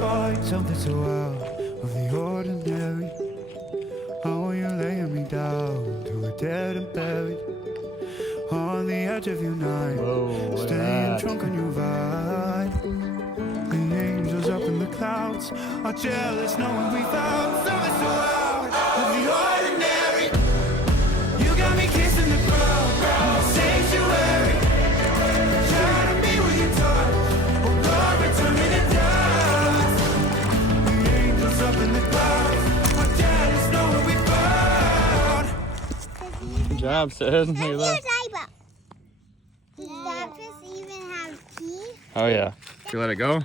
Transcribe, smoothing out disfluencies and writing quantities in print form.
find something so out of the ordinary. How are you laying me down to a dead and buried on the edge of your night? Whoa, Staying drunk on your vibe. The angels up in the clouds are jealous knowing we found something so out of the ordinary. You got me kissing the ground, the sanctuary. Trying to be with your touch. Oh Lord, return me to dust. The angels up in the clouds are jealous knowing we found. Good job, Sid. Look at that. Does that fish even have teeth? Oh yeah. Did you let it go?